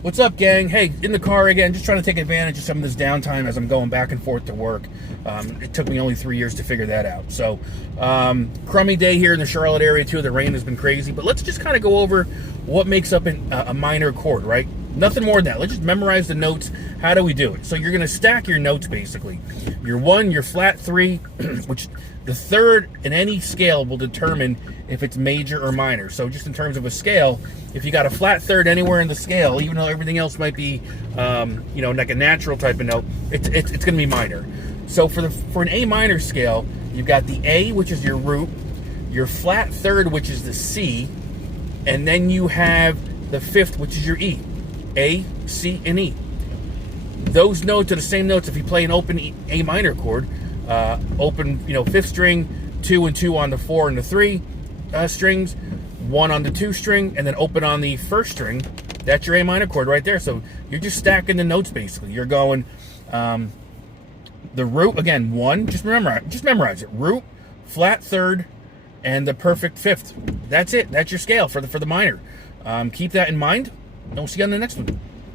What's up, gang? Hey, in the car again, just trying to take advantage of some of this downtime as I'm going back and forth to work. It took me only 3 years to figure that out. So, crummy day here in the Charlotte area too. The rain has been crazy, but let's just kind of go over what makes up a minor chord, right? Nothing more than that. Let's just memorize the notes. How do we do it? So you're going to stack your notes basically. Your 1, your flat 3, which the third in any scale will determine if it's major or minor. So just in terms of a scale, if you got a flat third anywhere in the scale, even though everything else might be, you know, like a natural type of note, it's going to be minor. So for an A minor scale, you've got the A, which is your root, your flat third, which is the C, and then you have the fifth, which is your E. A, C, and E. Those notes are the same notes if you play an open A minor chord. Open, you know, 5th string, 2 and 2 on the 4 and the 3 strings, 1 on the 2 string, and then open on the 1st string. That's your A minor chord right there. So you're just stacking the notes basically. You're going the root again, 1. Just memorize it. Root, flat third, and the perfect 5th. That's it. That's your scale for the minor. Keep that in mind. And we'll see you on the next one.